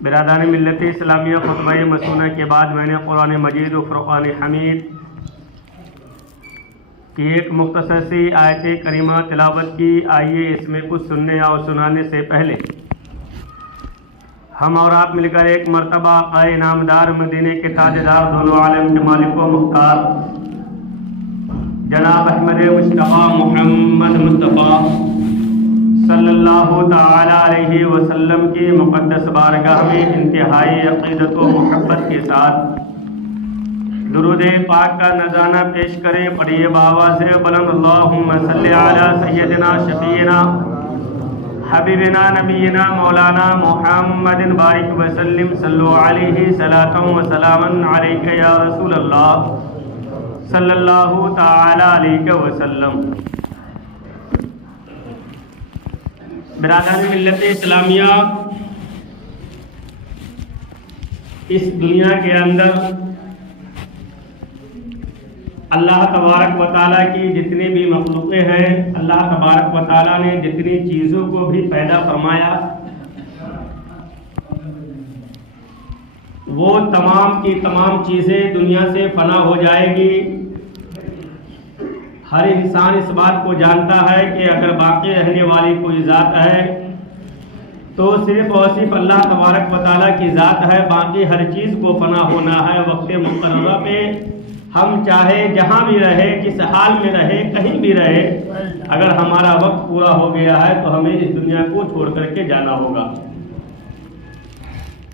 برادران ملت اسلامیہ، خطبہ مسنونہ کے بعد میں نے قرآن مجید و فرقان حمید کی ایک مختصر سی آیت کریمہ تلاوت کی۔ آئیے اس میں کچھ سننے اور سنانے سے پہلے ہم اور آپ مل کر ایک مرتبہ آقائے نامدار، مدینے کے تاجدار، دونوں عالم کے مالک و مختار جناب احمد مصطفیٰ محمد مصطفیٰ صلی اللہ تعالی علیہ وسلم کی مقدس بارگاہ میں انتہائی عقیدت و محبت کے ساتھ درود پاک کا نذرانہ پیش کریں۔ پڑھیے بآواز بلند، اللہم صلی علی سیدنا شفیعنا حبیبنا نبینا مولانا محمد بارک وسلم، صلو علیہ صلاۃ و سلاما علیک یا رسول اللہ صلی اللہ تعالی علیہ وسلم۔ برادران ملت اسلامیہ، اس دنیا کے اندر اللہ تبارک و تعالیٰ کی جتنی بھی مخلوقیں ہیں، اللہ تبارک و تعالیٰ نے جتنی چیزوں کو بھی پیدا فرمایا، وہ تمام کی تمام چیزیں دنیا سے فنا ہو جائے گی۔ ہر انسان اس بات کو جانتا ہے کہ اگر باقی رہنے والی کوئی ذات ہے تو صرف اور صرف اللہ تبارک و تعالیٰ کی ذات ہے، باقی ہر چیز کو فنا ہونا ہے۔ وقت مقررہ پہ ہم چاہے جہاں بھی رہے، جس حال میں رہے، کہیں بھی رہے، اگر ہمارا وقت پورا ہو گیا ہے تو ہمیں اس دنیا کو چھوڑ کر کے جانا ہوگا۔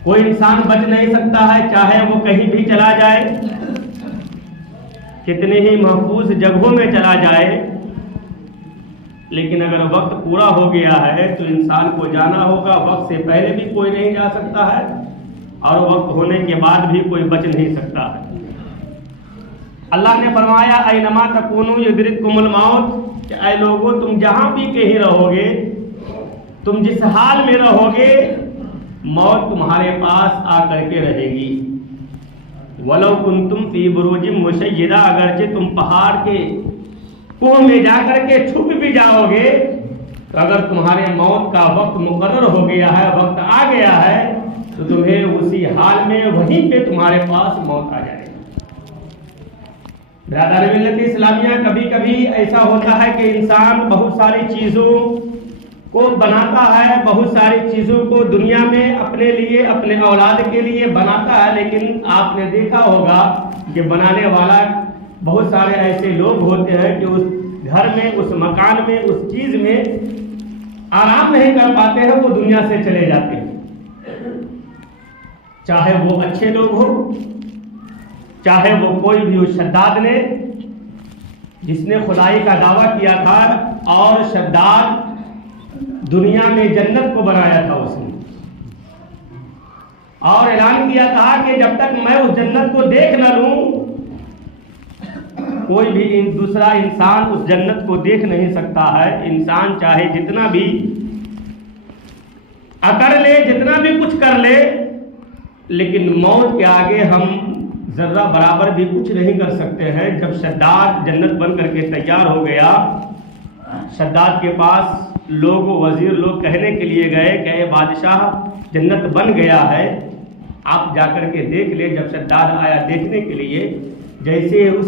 کوئی انسان بچ نہیں سکتا ہے، چاہے وہ کہیں بھی چلا جائے، کتنے ہی محفوظ جگہوں میں چلا جائے، لیکن اگر وقت پورا ہو گیا ہے تو انسان کو جانا ہوگا۔ وقت سے پہلے بھی کوئی نہیں جا سکتا ہے اور وقت ہونے کے بعد بھی کوئی بچ نہیں سکتا ہے۔ اللہ نے فرمایا اینما تکونوا یدرککم الموت، کہ اے لوگو تم جہاں بھی کہیں رہو گے، تم جس حال میں رہو گے، موت تمہارے پاس آ کر کے رہے گی۔ وَلَوْ كُنْتُمْ فِي بُرُوجٍ مُشَيَّدَةٍ، اگرچہ تم پہاڑ کے کوہ میں جا کر کے چھپ بھی جاؤ گے، تو اگر تمہارے موت کا وقت مقرر ہو گیا ہے، وقت آ گیا ہے، تو تمہیں اسی حال میں وہیں پہ تمہارے پاس موت آ جائے گی۔ برادران ملت اسلامیہ، کبھی کبھی ایسا ہوتا ہے کہ انسان بہت ساری چیزوں کو بناتا ہے، بہت ساری چیزوں کو دنیا میں اپنے لیے، اپنے اولاد کے لیے بناتا ہے، لیکن آپ نے دیکھا ہوگا کہ بنانے والا بہت سارے ایسے لوگ ہوتے ہیں کہ اس گھر میں، اس مکان میں، اس چیز میں آرام نہیں کر پاتے ہیں، وہ دنیا سے چلے جاتے ہیں۔ چاہے وہ اچھے لوگ ہو، چاہے وہ کوئی بھی ہو۔ شداد نے، جس نے خدائی کا دعویٰ کیا تھا، اور شداد دنیا میں جنت کو بنایا تھا اس نے، اور اعلان کیا تھا کہ جب تک میں اس جنت کو دیکھ نہ لوں، کوئی بھی دوسرا انسان اس جنت کو دیکھ نہیں سکتا ہے۔ انسان چاہے جتنا بھی کر لے، جتنا بھی کچھ کر لے، لیکن موت کے آگے ہم ذرہ برابر بھی کچھ نہیں کر سکتے ہیں۔ جب شداد جنت بن کر کے تیار ہو گیا، شداد کے پاس لوگ، وزیر لوگ کہنے کے لیے گئے کہ اے بادشاہ، جنت بن گیا ہے، آپ جا کر کے دیکھ لیں۔ جب شداد آیا دیکھنے کے لیے، جیسے اس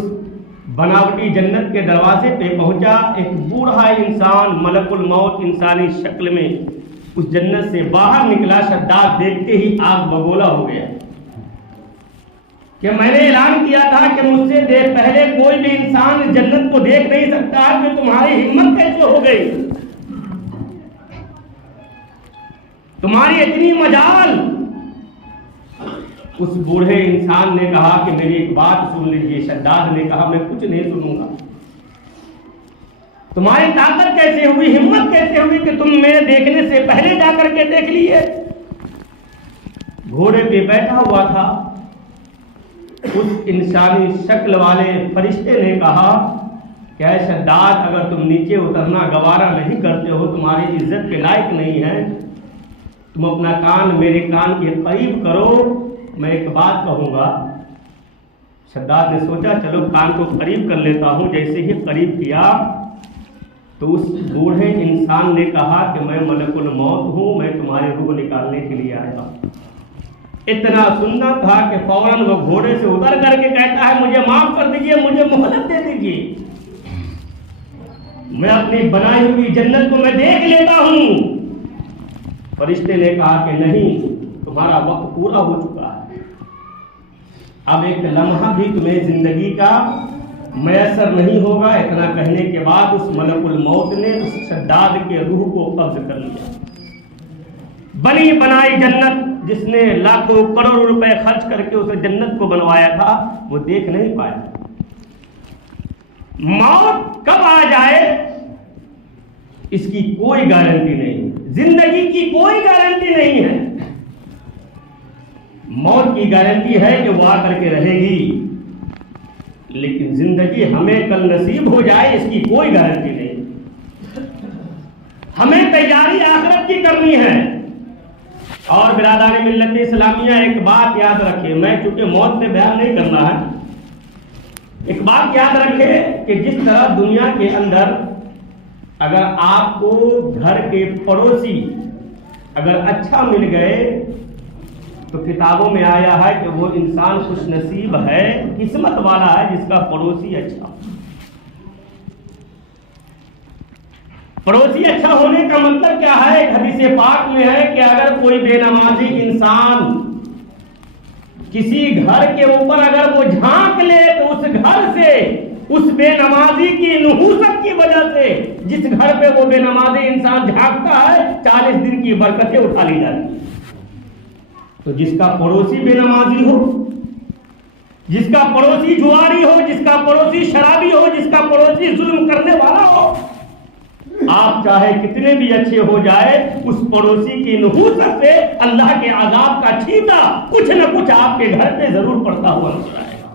بناوٹی جنت کے دروازے پہ پہنچا، ایک بوڑھا انسان، ملک الموت انسانی شکل میں اس جنت سے باہر نکلا۔ شداد دیکھتے ہی آگ بگولا ہو گیا کہ میں نے اعلان کیا تھا کہ مجھ سے پہلے کوئی بھی انسان جنت کو دیکھ نہیں سکتا ہے، کہ تمہاری ہمت کیسے ہو گئی، تمہاری اتنی مجال۔ اس بوڑھے انسان نے کہا کہ میری ایک بات سن لیجیے۔ شداد نے کہا میں کچھ نہیں سنوں گا۔ تمہاری طاقت کیسے ہوئی، ہمت کیسے ہوئی کہ تم میرے دیکھنے سے پہلے جا کر کے دیکھ لیے؟ گھوڑے پہ بیٹھا ہوا تھا اس انسانی شکل والے فرشتے نے کہا کہ اے شداد، اگر تم نیچے اترنا گوارا نہیں کرتے ہو، تمہاری عزت کے لائق نہیں ہے، تم اپنا کان میرے کان کے قریب کرو، میں ایک بات کہوں گا۔ شداد نے سوچا چلو کان کو قریب کر لیتا ہوں۔ جیسے ہی قریب کیا تو اس بوڑھے انسان نے کہا کہ میں ملک الموت ہوں، میں تمہاری روح نکالنے کے لیے آیا ہوں۔ اتنا سننا تھا کہ فوراً وہ گھوڑے سے اتر کر کے کہتا ہے مجھے معاف کر دیجئے، مجھے مہلت دے دیجئے، میں اپنی بنائی ہوئی جنت کو میں دیکھ لیتا ہوں۔ فرشتے نے کہا کہ نہیں، تمہارا وقت پورا ہو چکا ہے، اب ایک لمحہ بھی تمہیں زندگی کا میسر نہیں ہوگا۔ اتنا کہنے کے بعد اس ملک الموت نے اس شداد کے روح کو قبض کر لیا۔ بنی بنائی جنت جس نے لاکھوں کروڑوں روپے خرچ کر کے اسے جنت کو بنوایا تھا وہ دیکھ نہیں پایا۔ موت کب آ جائے اس کی کوئی گارنٹی نہیں، زندگی کی کوئی گارنٹی نہیں ہے۔ موت کی گارنٹی ہے کہ وہ آ کر کے رہے گی، لیکن زندگی ہمیں کل نصیب ہو جائے اس کی کوئی گارنٹی نہیں۔ ہمیں تیاری آخرت کی کرنی ہے۔ اور برادران ملت اسلامیہ ایک بات یاد رکھے، میں چونکہ موت پہ بیان نہیں کرنا ہے، ایک بات یاد رکھے کہ جس طرح دنیا کے اندر اگر آپ کو گھر کے پڑوسی اگر اچھا مل گئے تو کتابوں میں آیا ہے کہ وہ انسان خوش نصیب ہے، قسمت والا ہے جس کا پڑوسی اچھا۔ پڑوسی اچھا ہونے کا مطلب کیا ہے؟ ایک حدیث پاک میں ہے کہ اگر کوئی بے نمازی انسان کسی گھر کے اوپر اگر وہ جھانک لے تو اس گھر سے اس بے نمازی کی نحوست کی وجہ سے جس گھر پہ وہ بے نمازی انسان جھانکتا ہے 40 دن کی برکتیں اٹھا لی جاتی ہیں۔ تو جس کا پڑوسی بے نمازی ہو، جس کا پڑوسی جواری ہو، جس کا پڑوسی شرابی ہو، جس کا پڑوسی ظلم کرنے والا ہو، آپ چاہے کتنے بھی اچھے ہو جائے اس پڑوسی کی نحوست سے اللہ کے عذاب کا چھینٹا کچھ نہ کچھ آپ کے گھر پہ ضرور پڑتا ہوا نظر آئے گا۔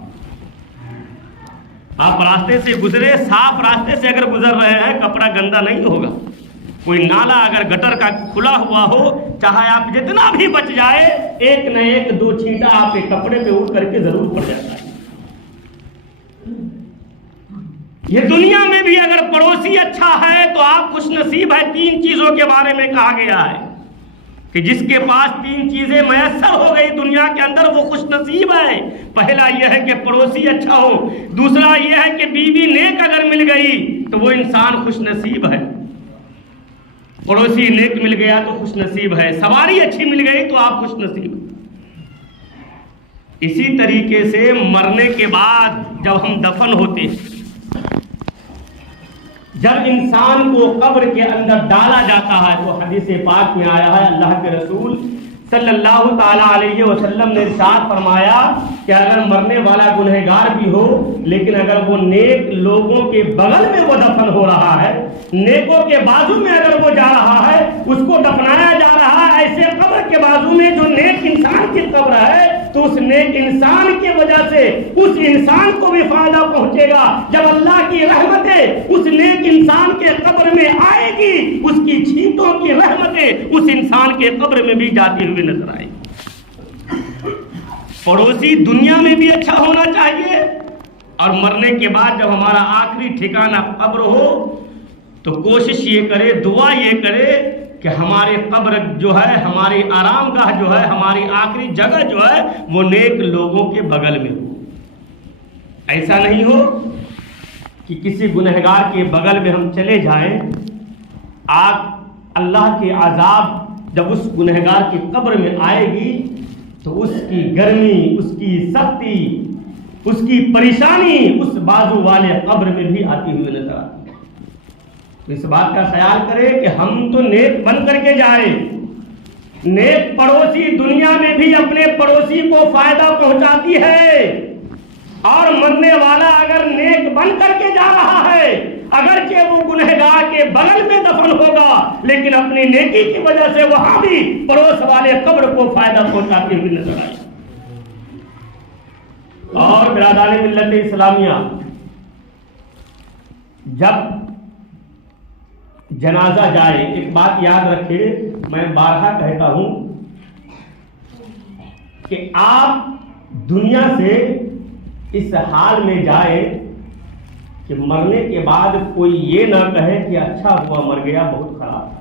آپ راستے سے گزرے، صاف راستے سے اگر گزر رہے ہیں، کپڑا گندا نہیں ہوگا، کوئی نالا اگر گٹر کا کھلا ہوا ہو، چاہے آپ جتنا بھی بچ جائے، ایک نہ ایک دو چھینٹا آپ کے کپڑے پہ اڑ کر کے ضرور پڑ جاتا ہے۔ یہ دنیا میں بھی اگر پڑوسی اچھا ہے تو آپ خوش نصیب ہے۔ 3 چیزوں کے بارے میں کہا گیا ہے کہ جس کے پاس 3 چیزیں میسر ہو گئی دنیا کے اندر وہ خوش نصیب ہے۔ پہلا یہ ہے کہ پڑوسی اچھا ہو، دوسرا یہ ہے کہ بیوی نیک اگر مل گئی تو وہ انسان خوش نصیب ہے، پڑوسی نیک مل گیا تو خوش نصیب ہے، سواری اچھی مل گئی تو آپ خوش نصیب ہیں۔ اسی طریقے سے مرنے کے بعد جب ہم دفن ہوتے ہیں، جب انسان کو قبر کے اندر ڈالا جاتا ہے تو حدیث پاک میں آیا ہے، اللہ کے رسول صلی اللہ تعالیٰ علیہ وسلم نے ارشاد فرمایا کہ اگر مرنے والا گنہگار بھی ہو لیکن اگر وہ نیک لوگوں کے بغل میں وہ دفن ہو رہا ہے، نیکوں کے بازو میں اگر وہ جا رہا ہے، اس کو دفنایا جا رہا ہے ایسے قبر کے بازو میں جو نیک انسان کی قبر ہے، تو اس نیک انسان کی وجہ سے اس انسان کو بھی فائدہ پہنچے گا۔ جب اللہ کی رحمتیں اس نیک انسان کے قبر میں آئے گی، اس کی چھینٹوں کی رحمتیں اس انسان کے قبر میں بھی جاتی ہوئی نظر آئے گی۔ پڑوسی دنیا میں بھی اچھا ہونا چاہیے، اور مرنے کے بعد جب ہمارا آخری ٹھکانہ قبر ہو تو کوشش یہ کرے، دعا یہ کرے کہ ہمارے قبر جو ہے، ہماری آرام گاہ جو ہے، ہماری آخری جگہ جو ہے وہ نیک لوگوں کے بغل میں ہو۔ ایسا نہیں ہو کہ کسی گنہگار کے بغل میں ہم چلے جائیں، اللہ کے عذاب جب اس گنہگار کی قبر میں آئے گی تو اس کی گرمی، اس کی سختی، اس کی پریشانی اس بازو والے قبر میں بھی آتی ہوئی نظر آتی ہے۔ اس بات کا خیال کرے کہ ہم تو نیک بن کر کے جائیں۔ نیک پڑوسی دنیا میں بھی اپنے پڑوسی کو فائدہ پہنچاتی ہے، اور مرنے والا اگر نیک بن کر کے جا رہا ہے، اگرچہ وہ گنہگار کے بغل میں دفن ہوگا لیکن اپنی نیکی کی وجہ سے وہاں بھی پڑوس والے قبر کو فائدہ پہنچاتی ہوئی نظر آئی۔ اور برادران ملت اسلامیہ، جب جنازہ جائے، ایک بات یاد رکھے، میں بارہا کہتا ہوں کہ آپ دنیا سے اس حال میں جائے کہ مرنے کے بعد کوئی یہ نہ کہے کہ اچھا ہوا مر گیا، بہت خراب تھا۔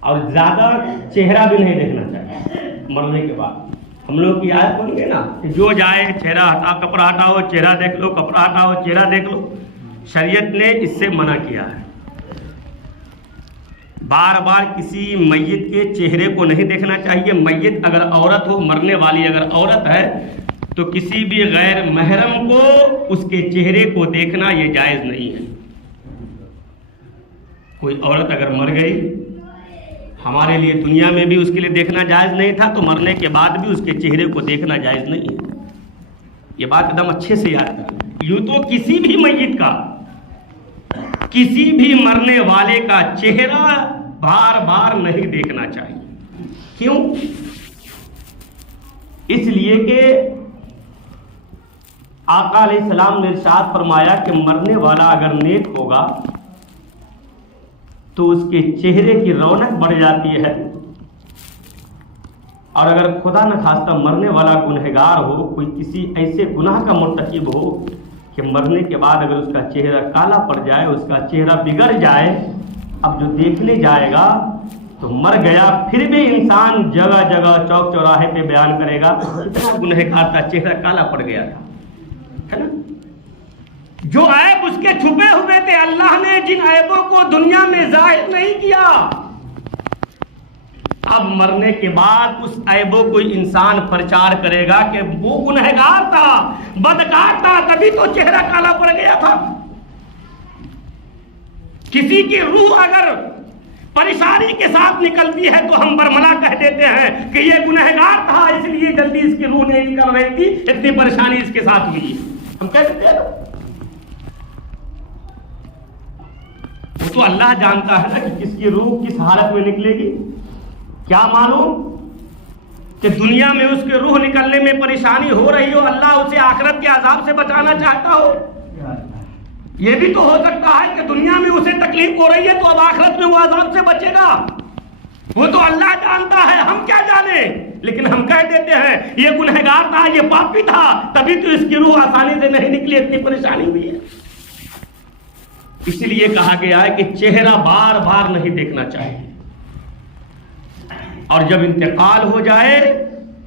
اور زیادہ چہرہ بھی نہیں دیکھنا چاہیے مرنے کے بعد. ہم لوگ کی عادت بن گئی نا کہ جو جائے چہرہ ہٹا, کپڑا ہٹاؤ چہرہ دیکھ لو, کپڑا ہٹاؤ چہرہ دیکھ لو. شریعت نے اس سے منع کیا ہے. بار بار کسی میت کے چہرے کو نہیں دیکھنا چاہیے. میت اگر عورت ہو, مرنے والی اگر عورت ہے, تو کسی بھی غیر محرم کو اس کے چہرے کو دیکھنا یہ جائز نہیں ہے. کوئی عورت اگر مر گئی, ہمارے لیے دنیا میں بھی اس کے لیے دیکھنا جائز نہیں تھا, تو مرنے کے بعد بھی اس کے چہرے کو دیکھنا جائز نہیں ہے. یہ بات ایک دم اچھے سے یاد کریں. یوں تو کسی بھی میت کا, کسی بھی مرنے والے کا چہرہ بار بار نہیں دیکھنا چاہیے. کیوں؟ اس لیے کہ آقا علیہ السلام نے ارشاد فرمایا کہ مرنے والا اگر نیک ہوگا تو اس کے چہرے کی رونق بڑھ جاتی ہے, اور اگر خدا نہ خواستہ مرنے والا گنہگار ہو, کوئی کسی ایسے گناہ کا مرتکب ہو کہ مرنے کے بعد اگر اس کا چہرہ کالا پڑ جائے, اس کا چہرہ بگڑ جائے, اب جو دیکھنے جائے گا تو مر گیا, پھر بھی انسان جگہ جگہ چوک چوراہے پہ بیان کرے گا اتنا گنہگار تھا, چہرہ کالا پڑ گیا تھا, ہے نا. جو عیب اس کے چھپے ہوئے تھے, اللہ نے جن عیبوں کو دنیا میں ظاہر نہیں کیا, اب مرنے کے بعد اس عیبوں کو انسان پرچار کرے گا کہ وہ گنہگار تھا, بدکار تھا, تبھی تو چہرہ کالا پڑ گیا تھا. کسی کی روح اگر پریشانی کے ساتھ نکلتی ہے تو ہم برملا کہہ دیتے ہیں کہ یہ گنہگار تھا, اس لیے جلدی اس کی روح نہیں نکل رہی تھی, اتنی پریشانی اس کے ساتھ ہوئی. ہم کہہ دیتے ہیں وہ تو اللہ جانتا ہے نا کہ کس کی روح کس حالت میں نکلے گی. کیا معلوم کہ دنیا میں اس کے روح نکلنے میں پریشانی ہو رہی ہو, اللہ اسے آخرت کے عذاب سے بچانا چاہتا ہو. یہ بھی تو ہو سکتا ہے کہ دنیا میں اسے تکلیف ہو رہی ہے تو اب آخرت میں وہ عذاب سے بچے گا. وہ تو اللہ جانتا ہے, ہم کیا جانے. لیکن ہم کہہ دیتے ہیں یہ گنہگار تھا, یہ پاپی تھا, تبھی تو اس کی روح آسانی سے نہیں نکلی, اتنی پریشانی ہوئی ہے. اسی لیے کہا گیا ہے کہ چہرہ بار بار نہیں دیکھنا چاہیے, اور جب انتقال ہو جائے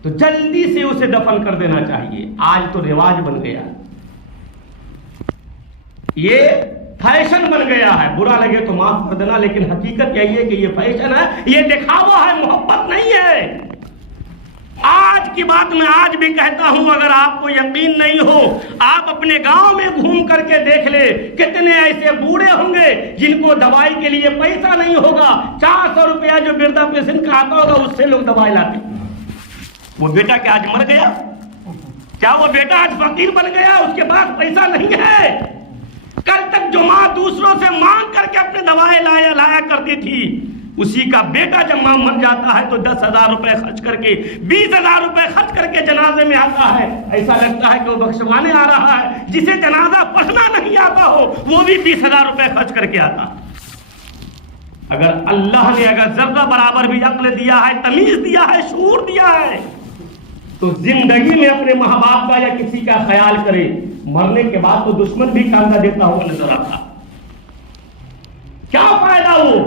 تو جلدی سے اسے دفن کر دینا چاہیے. آج تو رواج بن گیا, یہ فیشن بن گیا ہے. برا لگے تو معاف کر دینا, لیکن حقیقت یہی ہے کہ یہ فیشن ہے, یہ دکھاوا ہے, محبت نہیں ہے. آج کی بات میں آج بھی کہتا ہوں, اگر آپ کو یقین نہیں ہو, آپ اپنے گاؤں میں گھوم کر کے دیکھ لے, کتنے ایسے بوڑھے ہوں گے جن کو دوائی کے لیے پیسہ نہیں ہوگا. 400 روپیہ جو بردہ پیشنٹ کا آتا ہوگا اس سے لوگ دوائی لاتے. وہ بیٹا کیا آج مر گیا؟ کیا وہ بیٹا آج فقیر بن گیا؟ اس کے پاس پیسہ نہیں ہے. کل تک جو ماں دوسروں سے مانگ کر کے اپنے دوائی لایا کرتی تھی, اسی کا بیٹا جب ماں مر جاتا ہے تو 10,000 روپے خرچ کر کے, 20,000 روپے خرچ کر کے جنازے میں آتا ہے. ایسا لگتا ہے کہ وہ بخشوانے آ رہا ہے. جسے جنازہ پڑھنا نہیں آتا ہو وہ بھی 20,000 روپے خرچ کر کے آتا. اگر اللہ نے اگر ذرہ برابر بھی عقل دیا ہے, تمیز دیا ہے, شعور دیا ہے, تو زندگی میں اپنے ماں باپ کا یا کسی کا خیال کرے. مرنے کے بعد تو دشمن بھی کاندھا دیتا ہوا نظر آتا. کیا فائدہ ہو,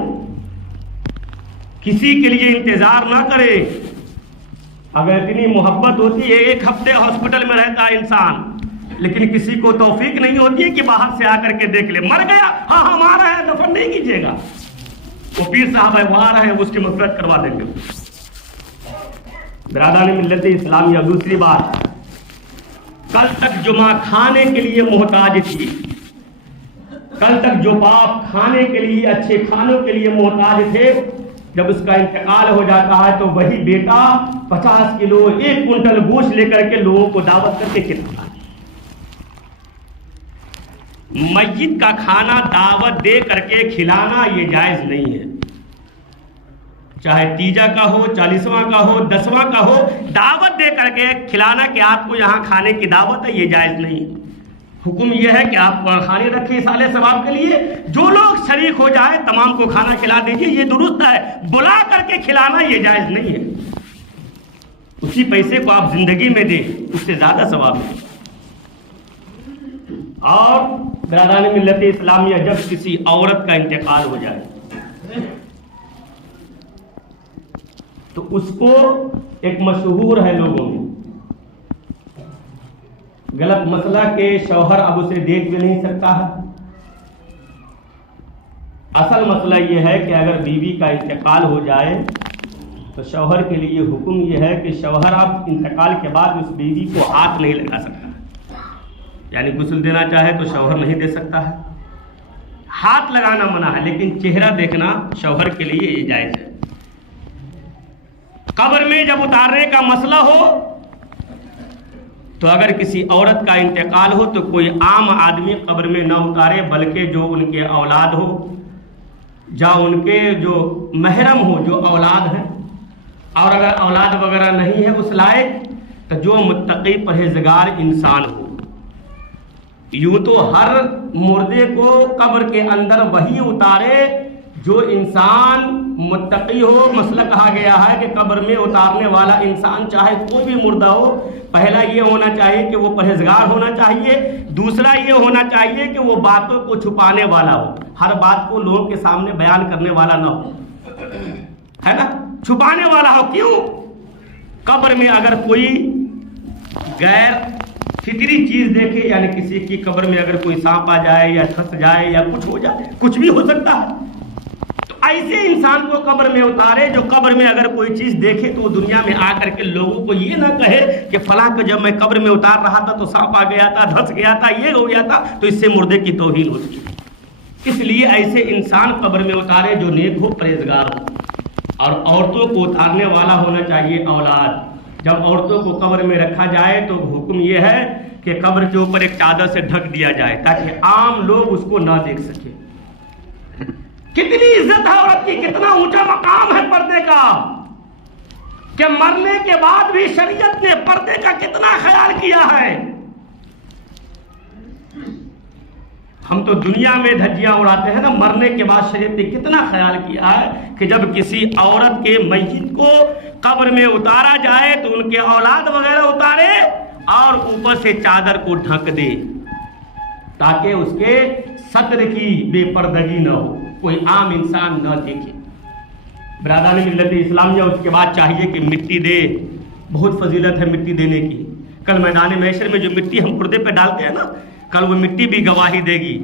کسی کے لیے انتظار نہ کرے. اگر اتنی محبت ہوتی ہے, 1 ہفتے ہاسپٹل میں رہتا ہے انسان, لیکن کسی کو توفیق نہیں ہوتی ہے کہ باہر سے آ کر کے دیکھ لے. مر گیا, ہاں ہمارا ہے, دفن نہیں کیجیے گا. وہ پیر صاحب ہے, وہ آ رہے ہیں, اس کی مغفرت کروا دیں گے. برادران ملت اسلامیہ, دوسری بات, کل تک جو ماں کھانے کے لیے محتاج تھی, کل تک جو باپ کھانے کے لیے, اچھے کھانوں کے لیے محتاج تھے, جب اس کا انتقال ہو جاتا ہے تو وہی بیٹا 50 کلو 1 کنٹل گوشت لے کر کے لوگوں کو دعوت کر کے کھلاتا ہے. میت کا کھانا دعوت دے کر کے کھلانا یہ جائز نہیں ہے. چاہے تیجا کا ہو, 40واں کا ہو, 10واں کا ہو, دعوت دے کر کے کھلانا کہ آپ کو یہاں کھانے کی دعوت ہے, یہ جائز نہیں. حکم یہ ہے کہ آپ خانے رکھیں سال ثواب کے لیے, جو لوگ شریک ہو جائے تمام کو کھانا کھلا دیجیے, یہ درست ہے. بلا کر کے کھلانا یہ جائز نہیں ہے. اسی پیسے کو آپ زندگی میں دیں, اس سے زیادہ ثواب ہے. اور برادران ملت اسلامیہ, جب کسی عورت کا انتقال ہو جائے, تو اس کو ایک مشہور ہے لوگوں میں غلط مسئلہ کہ شوہر اب اسے دیکھ بھی نہیں سکتا ہے. اصل مسئلہ یہ ہے کہ اگر بیوی کا انتقال ہو جائے تو شوہر کے لیے حکم یہ ہے کہ شوہر اب انتقال کے بعد اس بیوی کو ہاتھ نہیں لگا سکتا. یعنی غسل دینا چاہے تو شوہر نہیں دے سکتا ہے، ہاتھ لگانا منع ہے، لیکن چہرہ دیکھنا شوہر کے لیے یہ جائز ہے. قبر میں جب اتارنے کا مسئلہ ہو تو اگر کسی عورت کا انتقال ہو تو کوئی عام آدمی قبر میں نہ اتارے، بلکہ جو ان کے اولاد ہو یا ان کے جو محرم ہو، جو اولاد ہیں، اور اگر اولاد وغیرہ نہیں ہے اس لائق تو جو متقی پرہیزگار انسان ہو. یوں تو ہر مردے کو قبر کے اندر وہی اتارے جو انسان متقی ہو. مسئلہ کہا گیا ہے کہ قبر میں اتارنے والا انسان چاہے کوئی بھی مردہ ہو، پہلا یہ ہونا چاہیے کہ وہ پرہیزگار ہونا چاہیے، دوسرا یہ ہونا چاہیے کہ وہ باتوں کو چھپانے والا ہو، ہر بات کو لوگوں کے سامنے بیان کرنے والا نہ ہو، ہے نا، چھپانے والا ہو. کیوں؟ قبر میں اگر کوئی غیر فطری چیز دیکھے، یعنی کسی کی قبر میں اگر کوئی سانپ آ جائے یا پھنس جائے یا کچھ ہو جائے، کچھ بھی ہو سکتا ہے، تو ایسے انسان کو قبر میں اتارے جو قبر میں اگر کوئی چیز دیکھے تو وہ دنیا میں آ کر کے لوگوں کو یہ نہ کہے کہ فلاں کو جب میں قبر میں اتار رہا تھا تو سانپ آ گیا تھا، دھنس گیا تھا، یہ ہو گیا تھا، تو اس سے مردے کی توہین ہوتی ہے. اس لیے ایسے انسان قبر میں اتارے جو نیک ہو، پرہیزگار ہو. اور عورتوں کو اتارنے والا ہونا چاہیے اولاد. جب عورتوں کو قبر میں رکھا جائے تو حکم یہ ہے کہ قبر کے اوپر ایک چادر سے ڈھک دیا جائے تاکہ عام لوگ اس کو نہ دیکھ سکے. کتنی عزت ہے عورت کی، کتنا اونچا مقام ہے پردے کا، کہ مرنے کے بعد بھی شریعت نے پردے کا کتنا خیال کیا ہے. ہم تو دنیا میں دھجیاں اڑاتے ہیں نا، مرنے کے بعد شریعت نے کتنا خیال کیا ہے کہ جب کسی عورت کے میت کو قبر میں اتارا جائے تو ان کے اولاد وغیرہ اتارے اور اوپر سے چادر کو ڈھک دے تاکہ اس کے ستر کی بے پردگی نہ ہو، کوئی عام انسان نہ دیکھے. برادران ملت اسلامیہ اس کے بعد چاہیے کہ مٹی دے، بہت فضیلت ہے مٹی دینے کی. کل میدان محشر میں جو مٹی ہم پردے پہ ڈالتے ہیں نا، کل وہ مٹی بھی گواہی دے گی.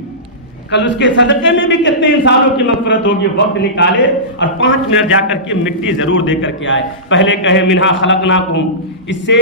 کل اس کے صدقے میں بھی کتنے انسانوں کی مغفرت ہوگی. وقت نکالے اور 5 منٹ جا کر کے مٹی ضرور دے کر کے آئے. پہلے کہے منہا خلقناکم، اس سے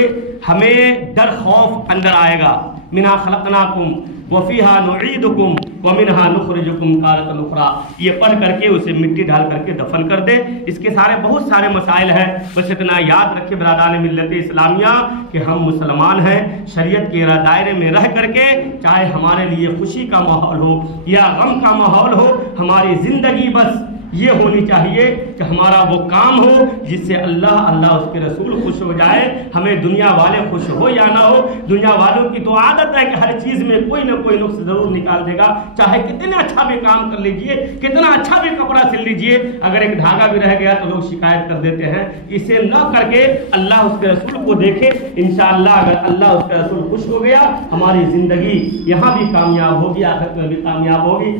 ہمیں ڈر خوف اندر آئے گا. منہا خلقناکم وفیہا نعیدکم ومنہا نخرجکم تارۃ اخری، یہ پڑھ کر کے اسے مٹی ڈال کر کے دفن کر دے. اس کے سارے بہت سارے مسائل ہیں، بس اتنا یاد رکھے برادران ملت اسلامیہ کہ ہم مسلمان ہیں. شریعت کے دائرے میں رہ کر کے چاہے ہمارے لیے خوشی کا ماحول ہو یا غم کا ماحول ہو، ہماری زندگی بس یہ ہونی چاہیے کہ ہمارا وہ کام ہو جس سے اللہ اس کے رسول خوش ہو جائے. ہمیں دنیا والے خوش ہو یا نہ ہو، دنیا والوں کی تو عادت ہے کہ ہر چیز میں کوئی نہ کوئی نقص ضرور نکال دے گا. چاہے کتنا اچھا بھی کام کر لیجئے، کتنا اچھا بھی کپڑا سل لیجئے، اگر ایک دھاگا بھی رہ گیا تو لوگ شکایت کر دیتے ہیں. اسے نہ کر کے اللہ اس کے رسول کو دیکھے. انشاءاللہ اگر اللہ اس کے رسول خوش ہو گیا، ہماری زندگی یہاں بھی کامیاب ہوگی، آخرت میں بھی کامیاب ہوگی.